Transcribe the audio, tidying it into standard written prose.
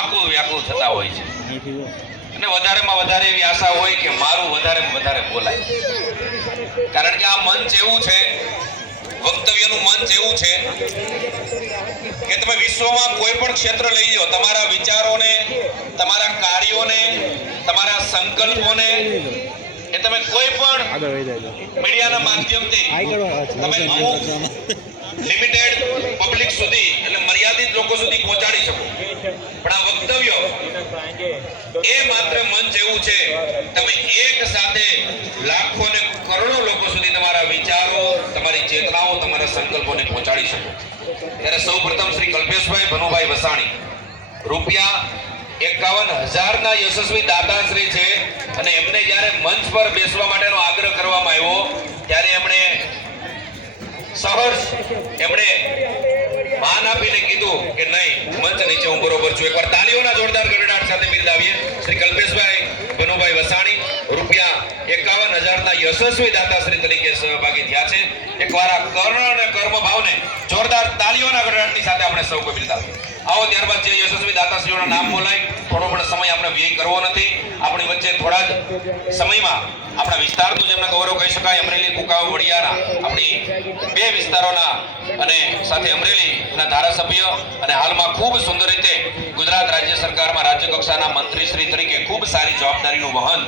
આકુળ વ્યાકુળ થતા હોય છે અને વધારેમાં વધારે એવી આશા હોય કે મારું વધારેમાં વધારે બોલાય, કારણ કે આ મંચ એવું છે, વક્તવ્યનું મંચ એવું છે કે તમે વિશ્વમાં કોઈ પણ ક્ષેત્ર લઈ લો, તમારા વિચારોને, તમારા કાર્યોને, તમારા સંકલ્પોને એ તમે કોઈ પણ મીડિયાના માધ્યમથી તમે અમુક લિમિટેડ પબ્લિક સુધી એટલે મર્યાદિત લોકો સુધી પહોંચાડી શકો, પણ આ વક્તવ્ય એ માત્ર મંચ એવું છે તમે એક સાથે લાખો ને કરોડો લોકો સુધી તમારા વિચારો, તમારી ચેતનાઓ, તમારા સંકલ્પોને પહોંચાડી શકો। ત્યારે સૌપ્રથમ શ્રી કલ્પેશભાઈ ભનુભાઈ વસાણી ₹51,000 ના યશસ્વી દાતાશ્રી છે અને એમને જ્યારે મંચ પર બેસવા માટેનો આગ્રહ કરવામાં આવ્યો ત્યારે એમણે સહર્ષ માન આપીને કીધું કે નહીં, મંચ નીચે હું બરોબર છું। એકવાર તાલીઓના જોરદાર ગડગડાટ સાથે બિરદાવીએ શ્રી કલ્પેશભાઈ ભનુભાઈ વસાણી ₹51,000 ના યશસ્વી દાતાશ્રી તરીકે સહભાગી થયા છે। એકવાર આ કર્ણ અને કર્મ ભાવને જોરદાર તાલીઓના ગડગડાટની સાથે આપણે સૌ કોઈ બિરદાવીએ। આવો ત્યારબાદ જે યશસ્વી દાતાશ્રીઓના નામ બોલાય, થોડો પણ સમય આપણે વ્યય કરવો નથી, આપણી વચ્ચે થોડા જ સમયમાં આપણા વિસ્તારનું જેમને ગૌરવ કહી શકાય, અમરેલી, કુકાવ, વડિયાના આપણી 2 વિસ્તારોના અને સાથે અમરેલીના ધારાસભ્ય અને હાલમાં ખૂબ સુંદર રીતે ગુજરાત રાજ્ય સરકારમાં રાજ્ય કક્ષાના મંત્રી શ્રી તરીકે ખૂબ સારી જવાબદારીનું વહન